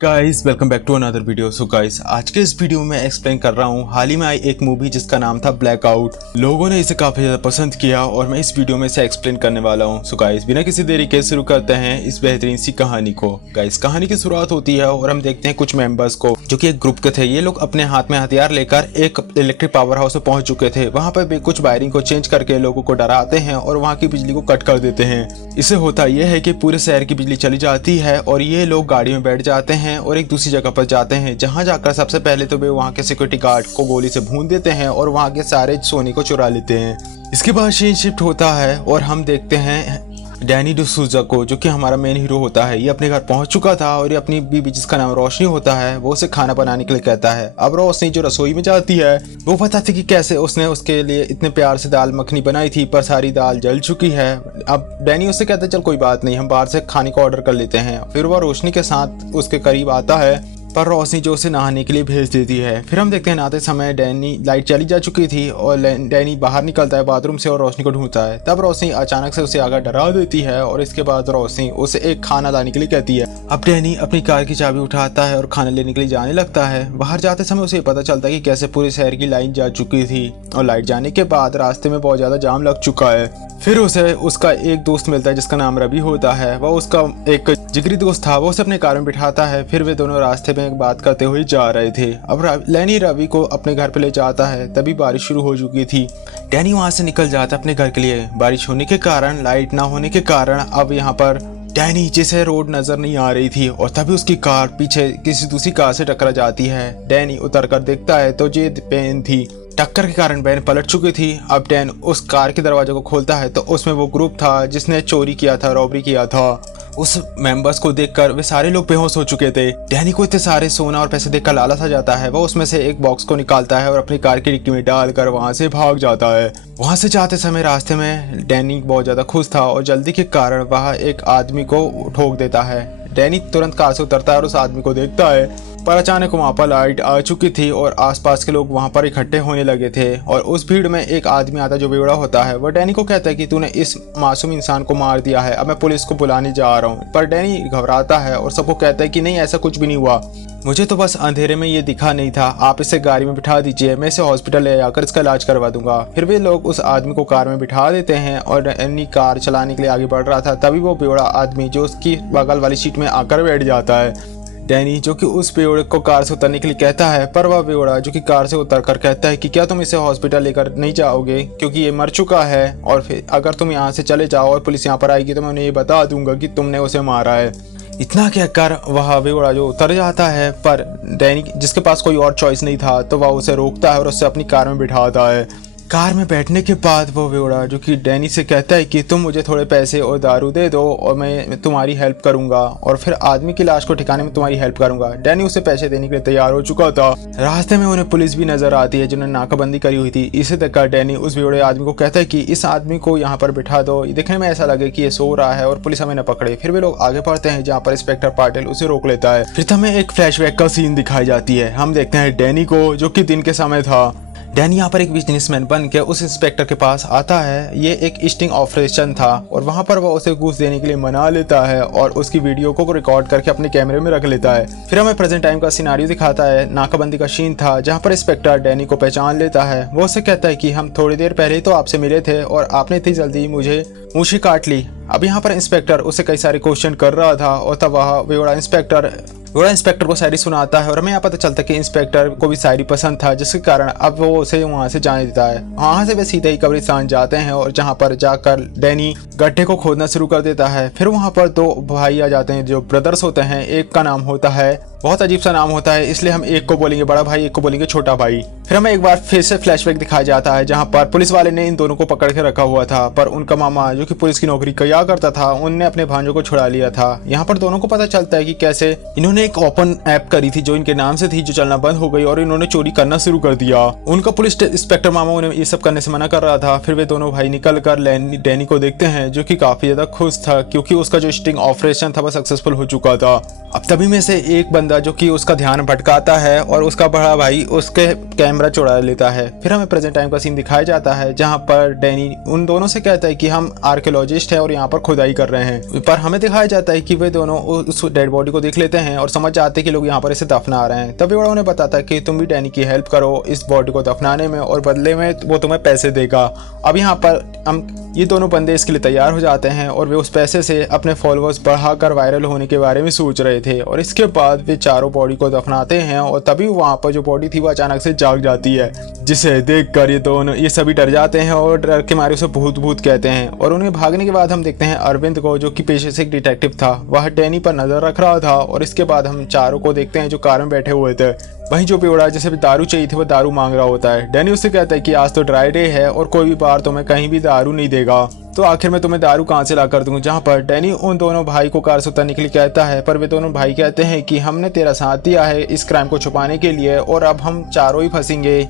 Guys welcome back to another video. So guys आज के इस वीडियो में एक्सप्लेन कर रहा हूँ हाल ही में आई एक मूवी जिसका नाम था ब्लैकआउट। लोगों ने इसे काफी ज्यादा पसंद किया और मैं इस वीडियो में इसे एक्सप्लेन करने वाला हूँ। सो गाइस बिना किसी देरी के शुरू करते हैं इस बेहतरीन सी कहानी को। गाइस कहानी की शुरुआत होती है और हम देखते हैं कुछ मेंबर्स को जो कि एक ग्रुप के थे। ये लोग अपने हाथ में हथियार लेकर एक इलेक्ट्रिक पावर हाउस में पहुंच चुके थे। वहां पर भी कुछ वायरिंग को चेंज करके लोगों को डराते हैं और वहां की बिजली को कट कर देते हैं। इससे होता यह है कि पूरे शहर की बिजली चली जाती है और ये लोग गाड़ी में बैठ जाते हैं और एक दूसरी जगह पर जाते हैं, जहां जाकर सबसे पहले तो वे वहां के सिक्योरिटी गार्ड को गोली से भून देते हैं और वहां के सारे सोने को चुरा लेते हैं। इसके बाद सीन शिफ्ट होता है और हम देखते हैं डैनी डिसूजा को, जो कि हमारा मेन हीरो होता है। ये अपने घर पहुंच चुका था और ये अपनी बीबी जिसका नाम रोशनी होता है वो उसे खाना बनाने के लिए कहता है। अब रोशनी जो रसोई में जाती है वो बताती कि कैसे उसने उसके लिए इतने प्यार से दाल मखनी बनाई थी पर सारी दाल जल चुकी है। अब डैनी उससे कहता है चल कोई बात नहीं, हम बाहर से खाने को ऑर्डर कर लेते हैं। फिर वह रोशनी के साथ उसके करीब आता है पर रोशनी जो उसे नहाने के लिए भेज देती है। फिर हम देखते हैं नहाते समय डैनी लाइट चली जा चुकी थी और डैनी बाहर निकलता है बाथरूम से और रोशनी को ढूंढता है। तब रोशनी अचानक से उसे आगे डरा देती है और इसके बाद रोशनी उसे एक खाना लाने के लिए कहती है। अब डैनी अपनी कार की चाबी उठाता है और खाना लेने के लिए जाने लगता है। बाहर जाते समय उसे पता चलता है कि कैसे पूरे शहर की लाइन जा चुकी थी और लाइट जाने के बाद रास्ते में बहुत ज्यादा जाम लग चुका है। फिर उसे उसका एक दोस्त मिलता है जिसका नाम रवि होता है। वह उसका एक जिगरी दोस्त था। वो उसे अपने कार में बिठाता है। फिर वे दोनों रास्ते में बात करते हुए जा रहे थे। अब डैनी रवि को अपने घर पे ले जाता है। तभी बारिश शुरू हो चुकी थी। डैनी वहां से निकल जाता है अपने घर के लिए। बारिश होने के कारण, लाइट ना होने के कारण अब यहाँ पर डैनी जिसे रोड नजर नहीं आ रही थी और तभी उसकी कार पीछे किसी दूसरी कार से टकरा जाती है। डैनी उतर कर देखता है तो ये पेन थी। टक्कर के कारण वैन पलट चुकी थी। अब डैन उस कार के दरवाजे को खोलता है तो उसमें वो ग्रुप था जिसने चोरी किया था, रॉबरी किया था। उस मेंबर्स को देखकर वे सारे लोग बेहोश हो चुके थे। डैनी को इतने सारे सोना और पैसे देखकर लालच आ जाता है। वो उसमें से एक बॉक्स को निकालता है और अपनी कार की डिक्की में डालकर वहां से भाग जाता है। वहां से जाते समय रास्ते में डैनी बहुत ज्यादा खुश था और जल्दी के कारण वह एक आदमी को ठोक देता है। डैनी तुरंत कार से उतरता है और उस आदमी को देखता है पर अचानक वहां पर लाइट आ चुकी थी और आसपास के लोग वहां पर इकट्ठे होने लगे थे। और उस भीड़ में एक आदमी आता जो बेवड़ा होता है। वह डैनी को कहता है कि तूने इस मासूम इंसान को मार दिया है, अब मैं पुलिस को बुलाने जा रहा हूँ। पर डैनी घबराता है और सबको कहता है कि नहीं, ऐसा कुछ भी नहीं हुआ, मुझे तो बस अंधेरे में ये दिखा नहीं था, आप इसे गाड़ी में बिठा दीजिए, मैं इसे हॉस्पिटल ले जाकर इसका इलाज करवा दूंगा। फिर वे लोग उस आदमी को कार में बिठा देते हैं और डैनी कार चलाने के लिए आगे बढ़ रहा था। तभी वो बेवड़ा आदमी जो उसकी बगल वाली सीट में आकर बैठ जाता है। डैनी जो कि उस बेवड़े को कार से उतरने के लिए कहता है पर वह बेवड़ा जो कि कार से उतर कर कहता है कि क्या तुम इसे हॉस्पिटल लेकर नहीं जाओगे क्योंकि ये मर चुका है, और फिर अगर तुम यहाँ से चले जाओ और पुलिस यहाँ पर आएगी तो मैं उन्हें ये बता दूंगा कि तुमने उसे मारा है। इतना कहकर वह बेवड़ा जो उतर जाता है पर डैनी जिसके पास कोई और चॉइस नहीं था तो वह उसे रोकता है और उससे अपनी कार में बिठाता है। कार में बैठने के बाद वो बेवड़ा जो कि डैनी से कहता है कि तुम मुझे थोड़े पैसे और दारू दे दो और मैं तुम्हारी हेल्प करूंगा और फिर आदमी की लाश को ठिकाने में तुम्हारी हेल्प करूंगा। डैनी उसे पैसे देने के लिए तैयार हो चुका था। रास्ते में उन्हें पुलिस भी नजर आती है जिन्होंने नाकाबंदी करी हुई थी। इसे देखकर डैनी उस बेवड़े आदमी को कहता है कि इस आदमी को यहाँ पर बिठा दो, देखने में ऐसा लगे कि ये सो रहा है और पुलिस हमें न पकड़े। फिर वे लोग आगे बढ़ते हैं जहाँ पर इंस्पेक्टर पाटिल उसे रोक लेता है। फिर हमें एक फ्लैशबैक का सीन दिखाई जाती है। हम देखते हैं डैनी को जो कि दिन के समय था। डैनी यहाँ पर एक बिजनेसमैन बन के उस इंस्पेक्टर के पास आता है। ये एक स्टिंग ऑपरेशन था और वहाँ पर वह उसे घूस देने के लिए मना लेता है और उसकी वीडियो को रिकॉर्ड करके अपने कैमरे में रख लेता है। फिर हमें प्रेजेंट टाइम का सिनारियो दिखाता है। नाकाबंदी का सीन था जहाँ पर इंस्पेक्टर डैनी को पहचान लेता है। वो उसे कहता है कि हम थोड़ी देर पहले तो आपसे मिले थे और आपने इतनी जल्दी मुझे मूछी काट ली। अब यहाँ पर इंस्पेक्टर उसे कई सारे क्वेश्चन कर रहा था और तब वह बेवड़ा इंस्पेक्टर को शायरी सुनाता है और हमें यहाँ पता चलता है कि इंस्पेक्टर को भी शायरी पसंद था, जिसके कारण अब वो उसे वहाँ से जाने देता है। वहाँ से वे सीधे ही कब्रिस्तान जाते हैं और जहाँ पर जाकर डैनी गड्ढे को खोदना शुरू कर देता है। फिर वहाँ पर दो भाई आ जाते हैं जो ब्रदर्स होते हैं। एक का नाम होता है, बहुत अजीब सा नाम होता है, इसलिए हम एक को बोलेंगे बड़ा भाई, एक को बोलेंगे छोटा भाई। फिर हमें एक बार फिर से फ्लैशबैक दिखाया जाता है जहाँ पर पुलिस वाले ने इन दोनों को पकड़ के रखा हुआ था पर उनका मामा जो कि पुलिस की नौकरी किया करता था उनने अपने भांजों को छुड़ा लिया था। यहाँ पर दोनों को पता चलता है कि कैसे इन्होंने एक ओपन ऐप करी थी जो इनके नाम से थी, जो चलना बंद हो गई और इन्होंने चोरी करना शुरू कर दिया। उनका पुलिस इंस्पेक्टर मामा उन्हें ये सब करने से मना कर रहा था। फिर वे दोनों भाई निकल कर डैनी को देखते हैं जो कि काफी ज्यादा खुश था क्योंकि उसका जो स्टिंग ऑपरेशन था वह सक्सेसफुल हो चुका था। अब तभी में से एक बंदा जो कि उसका ध्यान भटकाता है और उसका बड़ा भाई उसके कैमरा चुरा लेता है। फिर हमें प्रेजेंट टाइम का सीन दिखाया जाता है जहां पर डैनी उन दोनों से कहता है कि हम आर्कियोलॉजिस्ट हैं और यहाँ यहाँ पर खुदाई कर रहे हैं। पर हमें दिखाया जाता है कि वे दोनों उस डेड बॉडी को देख लेते हैं और समझ जाते हैं कि लोग यहाँ पर इसे दफना रहे हैं। तभी बड़ा उन्हें बताता है कि तुम भी डैनी की हेल्प करो इस बॉडी को दफनाने में और बदले में वो तुम्हें पैसे देगा। अब यहाँ पर हम ये दोनों बंदे इसके लिए तैयार हो जाते हैं और वे उस पैसे से अपने फॉलोअर्स बढ़ाकर वायरल होने के बारे में सोच रहे थे। और इसके बाद वे चारों बॉडी को दफनाते हैं और तभी वहाँ पर जो बॉडी थी वो अचानक से जाग जाती है, जिसे देखकर ये सभी डर जाते हैं और डर के मारे उसे भूत भूत कहते हैं। और उन्हें भागने के बाद हम देखते हैं अरविंद को, जो कि पेशे से एक डिटेक्टिव था, वह डैनी पर नजर रख रहा था। और इसके बाद हम चारों को देखते हैं जो कार में बैठे हुए थे। वहीं जो बेवड़ा जिसे भी दारू चाहिए थी वो दारू मांग रहा होता है। डैनी उससे कहता है कि आज तो ड्राई डे है और कोई भी बार तुम्हें कहीं भी दारू नहीं देगा, तो आखिर में तुम्हें दारू कहाँ से ला कर दूं। जहाँ पर डैनी उन दोनों भाई को कार से उतरने के लिए कहता है, पर वे दोनों भाई कहते हैं कि हमने तेरा साथ दिया है इस क्राइम को छुपाने के लिए और अब हम चारों ही फंसेंगे।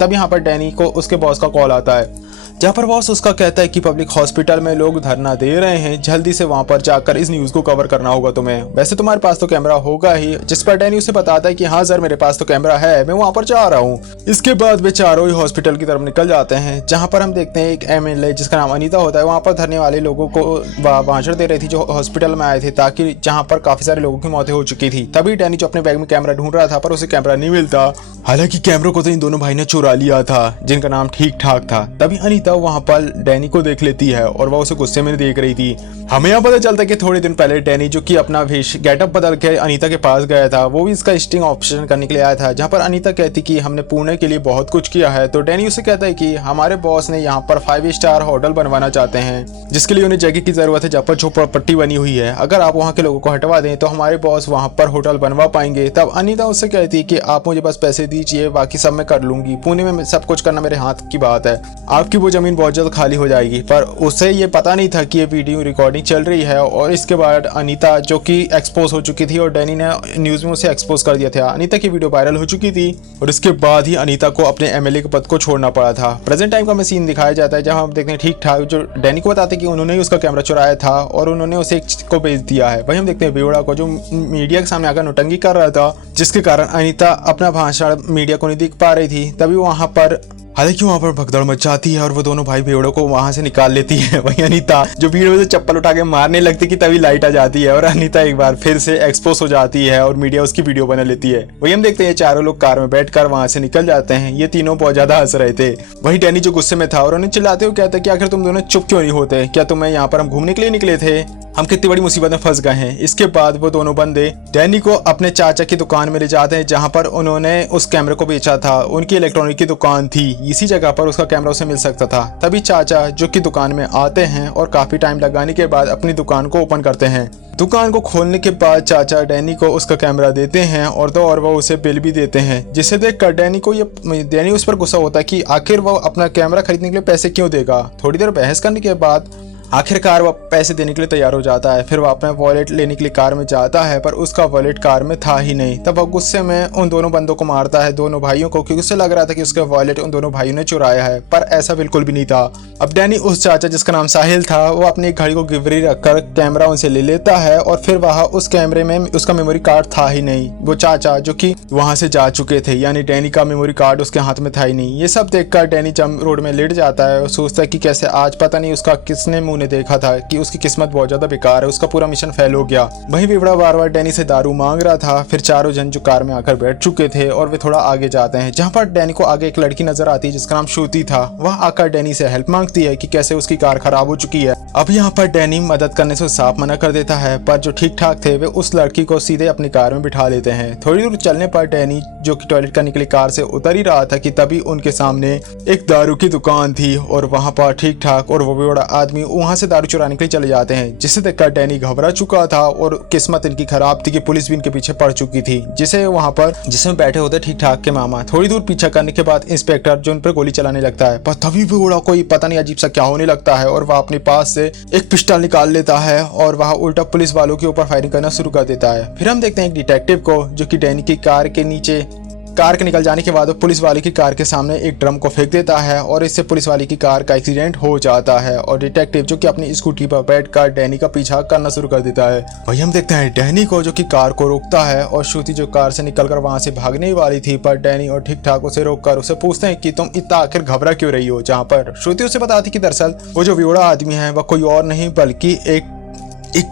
तब यहाँ पर डैनी को उसके बॉस का कॉल आता है, जहाँ पर बॉस उसका कहता है कि पब्लिक हॉस्पिटल में लोग धरना दे रहे हैं, जल्दी से वहां पर जाकर इस न्यूज को कवर करना होगा तुम्हें। वैसे तुम्हारे पास तो कैमरा होगा ही। जिस पर डैनी उसे बताता है कि हाँ सर मेरे पास तो कैमरा है, मैं वहां पर जा रहा हूँ। इसके बाद वे चारों ही हॉस्पिटल की तरफ निकल जाते हैं, जहाँ पर हम देखते हैं एक MLA जिसका नाम अनीता होता है वहां पर धरने वाले लोगों को भाषण दे रही थी जो हॉस्पिटल में आए थे, ताकि जहाँ पर काफी सारे लोगों की मौतें हो चुकी थी। तभी डैनी जो अपने बैग में कैमरा ढूंढ रहा था पर उसे कैमरा नहीं मिलता। हालांकि कैमरा को तो इन दोनों भाई ने चुरा लिया था जिनका नाम ठीक ठाक था। तभी अनीता वहां पर डैनी को देख लेती है और वह उसे गुस्से में देख रही थी। हमें यहाँ पता चलता है कि थोड़े दिन पहले डैनी जो कि अपना गेटअप बदल के अनीता के पास गया था, वो भी इसका स्टिंग ऑपरेशन करने के लिए आया था, जहाँ पर अनीता कहती कि हमने पुणे के लिए बहुत कुछ किया है। तो डैनी उसे कहता है कि हमारे बॉस ने यहाँ पर 5 स्टार होटल बनवाना चाहते हैं, जिसके लिए उन्हें जगह की जरूरत है जहाँ पर झोपड़पट्टी बनी हुई है। अगर आप वहाँ के लोगों को हटवा दें तो हमारे बॉस वहाँ पर होटल बनवा पाएंगे। तब अनीता उससे कहती है कि आप मुझे बस पैसे दीजिए, बाकी सब मैं कर लूंगी, पुणे में सब कुछ करना मेरे हाथ की बात है, आपकी वो जमीन बहुत जल्द खाली हो जाएगी। पर उसे ये पता नहीं था कि ये वीडियो रिकॉर्डिंग चल रही है। और इसके बाद अनीता जो कि एक्सपोज हो चुकी थी और डैनी ने न्यूज में उसे एक्सपोज कर दिया था। अनीता की वीडियो वायरल हो चुकी थी और इसके बाद ही अनीता को अपने MLA के पद को छोड़ना पड़ा था। प्रेजेंट टाइम का हमें सीन दिखाया जाता है जहां हम देखते हैं ठीक ठाक जो डैनी को बताते कि उन्होंने ही उसका कैमरा चुराया था और उन्होंने उसे एक को भेज दिया है। वहीं हम देखते हैं बेवड़ा को जो मीडिया के सामने आकर नौटंकी कर रहा था, जिसके कारण अनीता अपना भाषण मीडिया को नहीं दिख पा रही थी। तभी वहां पर हालांकि वहां पर भगदड़ मच जाती है और वो दोनों भाई बेवड़ों को वहां से निकाल लेती है। वहीं अनीता जो भीड़ में से चप्पल उठा के मारने लगती कि तभी लाइट आ जाती है और अनीता एक बार फिर से एक्सपोज हो जाती है और मीडिया उसकी वीडियो बना लेती है। वहीं हम देखते हैं चारों लोग कार में बैठकर वहां से निकल जाते हैं। ये तीनों बहुत ज्यादा हंस रहे थे। वहीं डैनी जो गुस्से में था और उन्हें चिल्लाते हुए कहता है कि आखिर तुम दोनों चुप क्यों नहीं होते, क्या तुम्हें यहाँ पर हम घूमने के लिए निकले थे, हम कितनी बड़ी मुसीबत में फंस गए हैं। इसके बाद वो दोनों बंदे डैनी को अपने चाचा की दुकान में ले जाते हैं, जहां पर उन्होंने उस कैमरे को बेचा था। उनकी इलेक्ट्रॉनिक की दुकान थी, इसी जगह पर उसका कैमरा उसे मिल सकता था। तभी चाचा जो कि दुकान में आते हैं और काफी टाइम लगाने के बाद अपनी दुकान को ओपन करते हैं। दुकान को खोलने के बाद चाचा डैनी को उसका कैमरा देते हैं और वो उसे बिल भी देते हैं, जिसे देखकर डैनी उस पर गुस्सा होता है कि आखिर वो अपना कैमरा खरीदने के लिए पैसे क्यों देगा। थोड़ी देर बहस करने के बाद आखिरकार वह पैसे देने के लिए तैयार हो जाता है। फिर वह अपना वॉलेट लेने के लिए कार में जाता है, पर उसका वॉलेट कार में था ही नहीं। तब वह गुस्से में उन दोनों बंदों को मारता है, दोनों भाइयों को, क्योंकि उसे लग रहा था कि उसका वॉलेट उन दोनों भाइयों ने चुराया है, पर ऐसा बिल्कुल भी नहीं था। अब डैनी उस चाचा जिसका नाम साहिल था, वो अपनी घड़ी को गिरवी रखकर कैमरा उनसे ले लेता है और फिर वह उस कैमरे में उसका मेमोरी कार्ड था ही नहीं। वो चाचा जो कि वहां से जा चुके थे, यानी डैनी का मेमोरी कार्ड उसके हाथ में था ही नहीं। ये सब देखकर डैनी जम रोड में लेट जाता है और सोचता है कि कैसे आज पता नहीं उसका किसने मुंह ने देखा था कि उसकी किस्मत बहुत ज्यादा बेकार है, उसका पूरा मिशन फेल हो गया। वहीं बेवड़ा बार बार डैनी से दारू मांग रहा था। फिर चारों जन जो कार में आकर बैठ चुके थे और वे थोड़ा आगे जाते हैं, जहां पर डैनी को आगे एक लड़की नजर आती है जिसका नाम श्रुति था। वह आकर डैनी से हेल्प मांगती है कि कैसे उसकी कार खराब हो चुकी है। अब यहाँ पर डैनी मदद करने से साफ मना कर देता है, पर जो ठीक ठाक थे वे उस लड़की को सीधे अपनी कार में बिठा लेते हैं। थोड़ी दूर चलने पर डैनी जो कि टॉयलेट करने के लिए कार से उतर ही रहा था कि तभी उनके सामने एक दारू की दुकान थी और वहां पर ठीक ठाक और वो बेवड़ा आदमी वहां से दारू चुराने के लिए चले जाते हैं, जिसे देखकर डैनी घबरा चुका था और किस्मत इनकी खराब थी कि पुलिस भी इनके पीछे पड़ चुकी थी, जिसमें बैठे होते ठीक ठाक के मामा। थोड़ी दूर पीछा करने के बाद इंस्पेक्टर जो उन पर गोली चलाने लगता है, पर तभी बेवड़ा कोई पता नहीं अजीब सा क्या होने लगता है और वह अपने पास से एक पिस्टल निकाल लेता है और वह उल्टा पुलिस वालों के ऊपर फायरिंग करना शुरू कर देता है। फिर हम देखते हैं एक डिटेक्टिव को जो कि डैनी की कार के नीचे कार के निकल जाने के बाद वो पुलिस वाले की कार के सामने एक ड्रम को फेंक देता है और इससे पुलिस वाले की कार का एक्सीडेंट हो जाता है और डिटेक्टिव जो कि अपनी स्कूटी पर बैठकर डैनी का पीछा करना शुरू कर देता है। वही हम देखते हैं डैनी को जो कि कार को रोकता है और श्रुति जो कार से निकलकर वहां से भागने वाली थी, पर डैनी और ठीक ठाक उसे रोककर उसे पूछते हैं कि तुम इतना आखिर घबरा क्यों रही हो। जहाँ पर श्रुति उसे बताती कि दरअसल वो जो वियोड़ा आदमी है वह कोई और नहीं बल्कि एक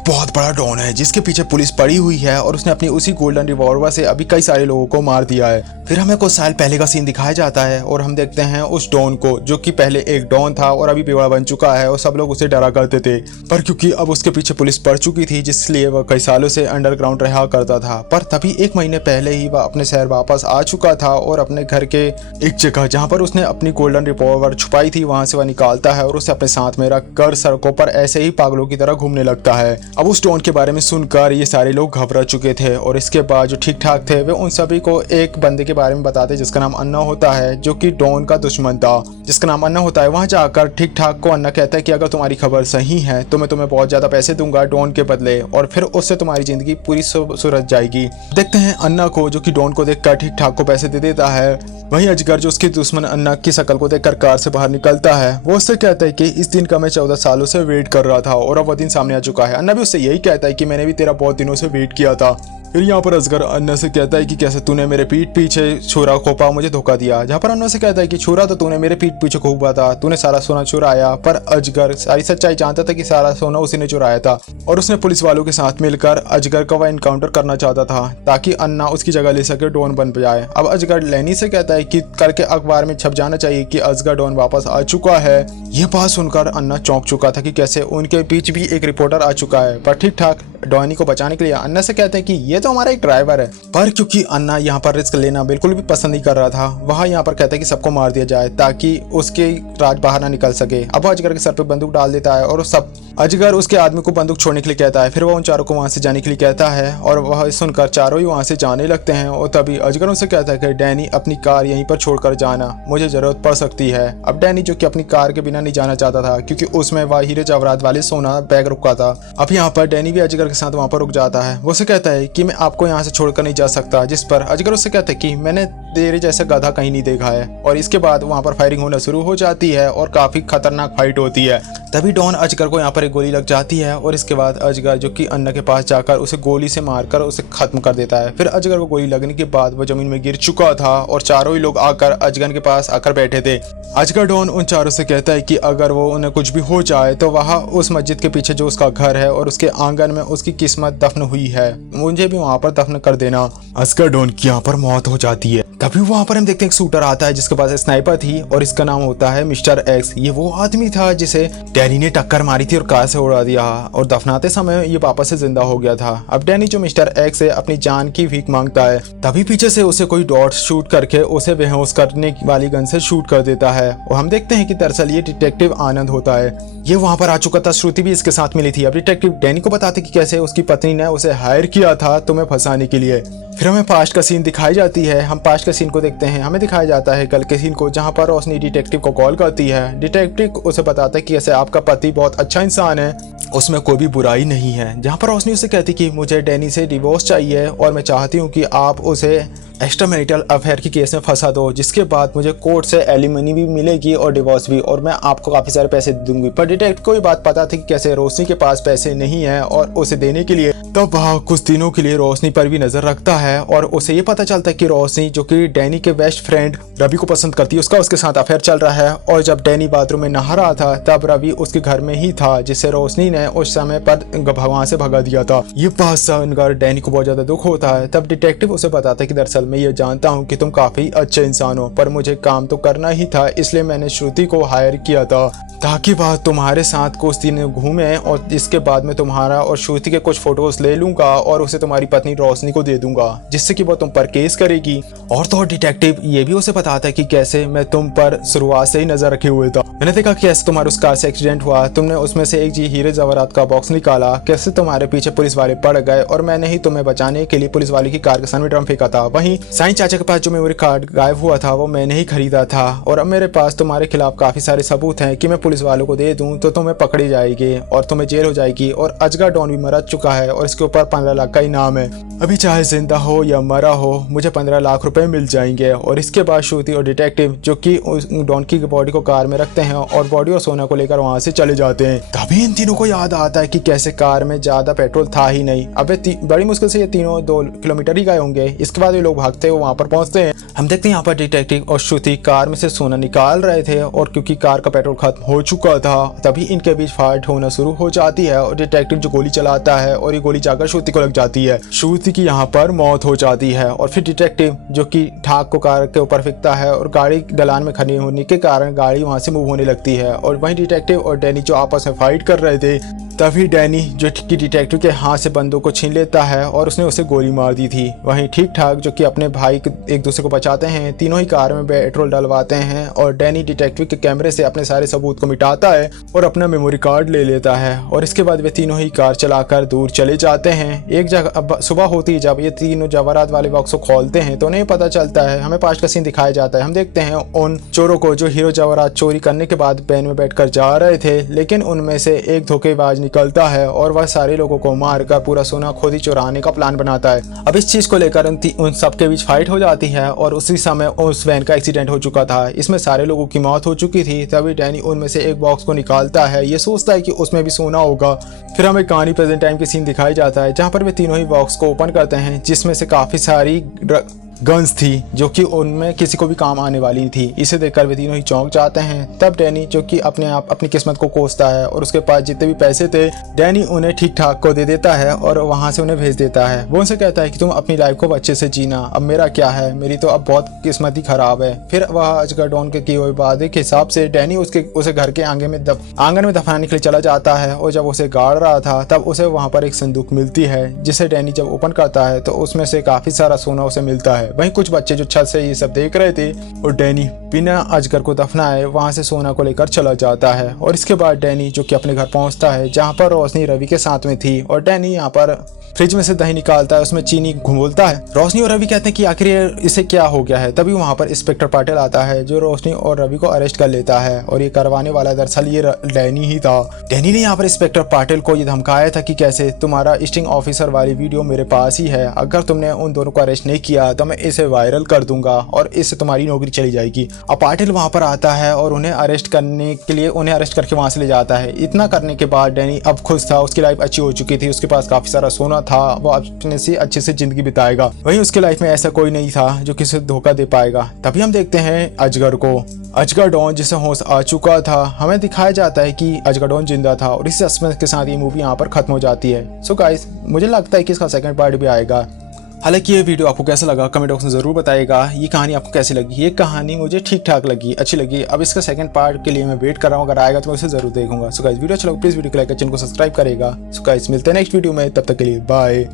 बहुत बड़ा डॉन है जिसके पीछे पुलिस पड़ी हुई है और उसने अपनी उसी गोल्डन रिवॉल्वर से अभी कई सारे लोगों को मार दिया है। फिर हमें कुछ साल पहले का सीन दिखाया जाता है और हम देखते हैं उस डॉन को जो कि पहले एक डॉन था और अभी बेवड़ा बन चुका है और सब लोग उसे डरा करते थे, पर क्योंकि अब उसके पीछे पुलिस पड़ चुकी थी जिसलिए वह कई सालों से अंडरग्राउंड रहा करता था। पर तभी 1 महीने पहले ही वह अपने शहर वापस आ चुका था और अपने घर के एक जगह जहाँ पर उसने अपनी गोल्डन रिवॉल्वर छुपाई थी वहां से वह निकालता है और उसे अपने साथ में रखकर सड़कों पर ऐसे ही पागलों की तरह घूमने लगता है। अब उस डॉन के बारे में सुनकर ये सारे लोग घबरा चुके थे और इसके बाद जो ठीक ठाक थे वे उन सभी को एक बंदे के बारे में बताते जिसका नाम अन्ना होता है, जो कि डॉन का दुश्मन था जिसका नाम अन्ना होता है। वहां जाकर ठीक ठाक को अन्ना कहता है कि अगर तुम्हारी खबर सही है तो मैं तुम्हें बहुत ज्यादा पैसे दूंगा डॉन के बदले और फिर उससे तुम्हारी जिंदगी पूरी सुलझ जाएगी। देखते हैं अन्ना को जो कि डॉन को देखकर ठीक ठाक को पैसे दे देता है। वहीं अजगर जो उसके दुश्मन अन्ना की शक्ल को देखकर कार से बाहर निकलता है वो उससे कहता है कि इस दिन का मैं 14 सालों से वेट कर रहा था और अब वह दिन सामने आ चुका है। अन्ना भी उससे यही कहता है कि मैंने भी तेरा बहुत दिनों से वेट किया था। फिर यहाँ पर अजगर अन्ना से कहता है कि कैसे तूने मेरे पीठ पीछे छुरा खोपा मुझे धोखा दिया। जहाँ पर अन्ना से कहता है कि छुरा तो तूने मेरे पीठ पीछे खोपा था, तूने सारा सोना चुराया। पर अजगर सारी सच्चाई जानता था कि सारा सोना उसी ने चुराया था और उसने पुलिस वालों के साथ मिलकर अजगर का वह इनकाउंटर करना चाहता था ताकि अन्ना उसकी जगह ले सके, डॉन बन जाए। अब अजगर लेनी से कहता है कि कल के अखबार में छप जाना चाहिए कि अजगर डॉन वापस आ चुका है। ये बात सुनकर अन्ना चौंक चुका था कि कैसे उनके बीच भी एक रिपोर्टर आ चुका है। पर ठीक ठाक डॉनी को बचाने के लिए अन्ना से कहते हैं कि ये तो हमारा एक ड्राइवर है। पर क्योंकि अन्ना यहाँ पर रिस्क लेना बिल्कुल भी पसंद नहीं कर रहा था वह यहाँ पर कहता है कि सबको मार दिया जाए ताकि उसके राज बाहर ना निकल सके। अब अजगर के सर पे बंदूक डाल देता है और सब अजगर उसके आदमी को बंदूक छोड़ने के लिए कहता है। फिर वह उन चारों को वहां से जाने के लिए कहता है और वह सुनकर चारों ही वहां से जाने लगते हैं और तभी अजगर उनसे कहता है कि डैनी अपनी कार यहीं पर छोड़कर जाना, मुझे जरूरत पड़ सकती है। अब डैनी जो कि अपनी कार के बिना नहीं जाना चाहता था क्योंकि उसमें वह हीरे जवाहरात वाले सोना बैग रुका था। अब यहाँ पर डैनी भी अजगर के साथ वहां पर रुक जाता है। वो उसे कहता है कि मैं आपको यहाँ से छोड़कर नहीं जा सकता, जिस पर अजगर उससे कहता है कि मैंने तेरे जैसा गधा कहीं नहीं देखा है। और इसके बाद वहां पर फायरिंग होना शुरू हो जाती है और काफी खतरनाक फाइट होती है। तभी डॉन अजगर को यहाँ पर एक गोली लग जाती है और इसके बाद अजगर जो कि अन्ना के पास जाकर उसे गोली से मारकर उसे खत्म कर देता है। फिर अजगर को गोली लगने के बाद वो जमीन में गिर चुका था और चारों ही लोग आकर अजगर के पास आकर बैठे थे। अजगर डॉन उन चारों से कहता है कि अगर वो उन्हें कुछ भी हो जाए तो वहाँ उस मस्जिद के पीछे जो उसका घर है और उसके आंगन में उसकी किस्मत दफन हुई है, मुझे भी वहाँ पर दफन कर देना। अजगर डॉन की यहाँ पर मौत हो जाती है। तभी वहाँ पर हम देखते हैं एक शूटर आता है जिसके पास स्नाइपर थी और इसका नाम होता है मिस्टर एक्स। ये वो आदमी था जिसे डैनी ने टक्कर मारी थी और कार से उड़ा दिया और दफनाते समय ये वापस से जिंदा हो गया था। अब डैनी जो मिस्टर एक्स है अपनी जान की भीख मांगता है। तभी पीछे से उसे कोई डॉट शूट करके उसे बेहोश करने वाली गन से शूट कर देता है और हम देखते हैं कि दरअसल ये डिटेक्टिव आनंद होता है। ये वहां पर आ चुका था, श्रुति भी इसके साथ मिली थी। अब डिटेक्टिव डैनी को बताते कि कैसे उसकी पत्नी ने उसे हायर किया था तुम्हें फंसाने के लिए। फिर हमें पास्ट का सीन दिखाई जाती है। हम पास्ट के सीन को देखते हैं। हमें दिखाया जाता है कल के सीन को जहां पर रोशनी डिटेक्टिव को कॉल करती है। डिटेक्टिव उसे बताता है कि कैसे आपका पति बहुत अच्छा इंसान है, उसमें कोई भी बुराई नहीं है। जहां पर रोशनी उसे कहती कि मुझे डैनी से डिवोर्स चाहिए और मैं चाहती हूँ कि आप उसे एक्स्ट्रा मैरिटल अफेयर की केस में फंसा दो, जिसके बाद मुझे कोर्ट से एलिमनी भी मिलेगी और डिवोर्स भी, और मैं आपको काफी सारे पैसे दूंगी। पर डिटेक्टिव को ये बात पता थी कि कैसे रोशनी के पास पैसे नहीं है और उसे देने के लिए तब वह कुछ दिनों के लिए रोशनी पर भी नजर रखता है और उसे ये पता चलता है कि रोशनी जो कि डैनी के बेस्ट फ्रेंड रवि को पसंद करती है, उसका उसके साथ अफेयर चल रहा है। और जब डैनी बाथरूम में नहा रहा था तब रवि उसके घर में ही था, जिससे रोशनी ने उस समय पर भगवान से भगा दिया था। ये बात सुनकर डैनी को बहुत ज्यादा दुख होता है। तब डिटेक्टिव उसे बताता है कि दरअसल मैं ये जानता हूँ कि तुम काफी अच्छे इंसान हो, पर मुझे काम तो करना ही था, इसलिए मैंने श्रुति को हायर किया था ताकि वह तुम्हारे साथ कुछ दिन घूमे और इसके बाद में तुम्हारा और श्रुति के कुछ फोटोज ले लूंगा और उसे तुम्हारी पत्नी रोशनी को दे दूंगा, जिससे कि वो तुम पर केस करेगी। और तो डिटेक्टिव ये भी उसे बताता है कि कैसे मैं तुम पर शुरुआत से ही नजर रखे हुए था। मैंने देखा कैसे तुम्हारे उस कार से एक्सीडेंट हुआ, तुमने उसमें से एक हीरे जवाहरात का बॉक्स निकाला, कैसे तुम्हारे पीछे पुलिस वाले पड़ गए और मैंने ही तुम्हें बचाने के लिए पुलिस वाले की कार के सामने ड्रम फेंका था। वहीं साईं चाचा के पास जो मेमोरी कार्ड गायब हुआ था वो मैंने ही खरीदा था और अब मेरे पास तुम्हारे खिलाफ काफी सारे सबूत हैं कि मैं पुलिस वालों को दे दूं तो तुम्हें पकड़ी जाएगी और तुम्हें जेल हो जाएगी और अजगर डॉन भी मर चुका है और इसके ऊपर 15 लाख का इनाम है। अभी चाहे जिंदा हो या मरा हो मुझे 15 लाख रुपए मिल जाएंगे। और इसके बाद श्रुति और डिटेक्टिव जो कि डॉन की बॉडी को कार में रखते हैं और बॉडी और सोना को लेकर वहां से चले जाते हैं। तभी इन तीनों को याद आता है कि कैसे कार में ज्यादा पेट्रोल था ही नहीं। अबे बड़ी मुश्किल से ये तीनों 2 किलोमीटर ही गए होंगे। इसके बाद ये लोग भागते हुए वहां पर पहुंचते हैं। हम देखते हैं यहाँ पर डिटेक्टिव और श्रुति कार में से सोना निकाल रहे थे और क्योंकि कार का पेट्रोल खत्म हो चुका था तभी इनके बीच फाइट होना शुरू हो जाती है और डिटेक्टिव जो गोली चलाता है और ये गोली जाकर श्रुति को लग जाती है। श्रुति की यहाँ पर मौत हो जाती है और फिर डिटेक्टिव जो कि ठाक को कार के ऊपर फेंकता है और गाड़ी ढलान में खड़ी होने के कारण गाड़ी वहां से मूव होने लगती है। और वहीं डिटेक्टिव और डैनी जो आपस में फाइट कर रहे थे तभी डैनी जो कि डिटेक्टिव के हाथ से बंदूक को छीन लेता है और उसने उसे गोली मार दी थी। वहीं ठीक ठाक जो कि अपने भाई एक दूसरे को बचाते हैं, तीनों ही कार में पेट्रोल डलवाते हैं और डैनी डिटेक्टिव के कैमरे से अपने सारे सबूत को मिटाता है और अपना मेमोरी कार्ड ले लेता है। और इसके बाद वे तीनों ही कार चलाकर दूर चले जाते हैं। एक जगह सुबह होती है जब ये तीनों जवाहरात वाले बॉक्स को खोलते हैं तो उन्हें पता चलता है, हमें पास्ट का सीन दिखाया जाता है। हम देखते हैं उन चोरों को जो हीरो जवाहरात चोरी करने के बाद वैन में बैठकर जा रहे थे, लेकिन उनमें से एक धोखेबाज निकलता है और वह सारे लोगों को मारकर पूरा सोना खुद ही चुराने का प्लान बनाता है। अब इस चीज को लेकर उन सबके बीच फाइट हो जाती है और उसी समय उस वैन का एक्सीडेंट हो चुका था। इसमें सारे लोगों की मौत हो चुकी थी। तभी डैनी उनमें से एक बॉक्स को निकालता है, ये सोचता है कि उसमें भी सोना होगा। फिर हमें कहानी प्रेजेंट टाइम की सीन दिखाई जाता है जहाँ पर वे तीनों ही बॉक्स को ओपन करते हैं जिसमें से काफी सारी गन्स थी जो कि उनमें किसी को भी काम आने वाली थी। इसे देखकर वे तीनों ही चौंक जाते हैं। तब डैनी जो कि अपने आप अपनी किस्मत को कोसता है और उसके पास जितने भी पैसे थे डैनी उन्हें ठीक ठाक को दे देता है और वहां से उन्हें भेज देता है। वो उनसे कहता है कि तुम अपनी लाइफ को अच्छे से जीना, अब मेरा क्या है, मेरी तो अब बहुत किस्मत ही खराब है। फिर वह अजगर डॉन के किए हुए वादे के हिसाब से डैनी उसे घर के आंगन में दफनाने के लिए चला जाता है और जब उसे गाड़ रहा था तब उसे वहां पर एक संदूक मिलती है जिसे डैनी जब ओपन करता है तो उसमें से काफी सारा सोना उसे मिलता है। वहीं कुछ बच्चे जो छत से ये सब देख रहे थे और डैनी बिना अजगर को दफनाए वहां से सोना को लेकर चला जाता है। और इसके बाद डैनी जो कि अपने घर पहुंचता है जहां पर रोशनी रवि के साथ में थी और डैनी यहाँ पर फ्रिज में से दही निकालता है, उसमें चीनी घोलता है। रोशनी और रवि कहते हैं कि आखिर इसे क्या हो गया है। तभी वहां पर इंस्पेक्टर पाटिल आता है जो रोशनी और रवि को अरेस्ट कर लेता है और ये करवाने वाला दरअसल ये डैनी ही था। डैनी ने यहाँ पर इंस्पेक्टर पाटिल को ये धमकाया था कि कैसे तुम्हारा स्टिंग ऑफिसर वाली वीडियो मेरे पास ही है, अगर तुमने उन दोनों को अरेस्ट नहीं किया तो मैं इसे वायरल कर दूंगा और इससे तुम्हारी नौकरी चली जाएगी। अब पाटिल वहां पर आता है और उन्हें अरेस्ट करके वहां से ले जाता है। इतना करने के बाद डैनी अब खुश था, उसकी लाइफ अच्छी हो चुकी थी, उसके पास काफी सारा सोना था, वो अपने से अच्छे से जिंदगी बिताएगा। वहीं उसके लाइफ में ऐसा कोई नहीं था जो किसी धोखा दे पाएगा। तभी हम देखते हैं अजगर को, अजगर डॉन जिसे होश आ चुका था। हमें दिखाया जाता है कि अजगर डॉन जिंदा था और इसी सस्पेंस के साथ ये मूवी यहाँ पर खत्म हो जाती है। सो गाइस मुझे लगता है कि इसका सेकंड पार्ट भी आएगा। हालांकि ये वीडियो आपको कैसा लगा कमेंट बॉक्स में जरूर बताइएगा। ये कहानी आपको कैसी लगी? ये कहानी मुझे ठीक ठाक लगी, अच्छी लगी। अब इसका सेकंड पार्ट के लिए मैं वेट कर रहा हूँ, अगर आएगा तो मैं उसे जरूर देखूंगा। सो गाइस वीडियो अच्छा लगा प्लीज वीडियो को लाइक चैनल को सब्सक्राइब करेगा। सो गाइस मिलते हैं नेक्स्ट वीडियो में, तब तक के लिए बाय।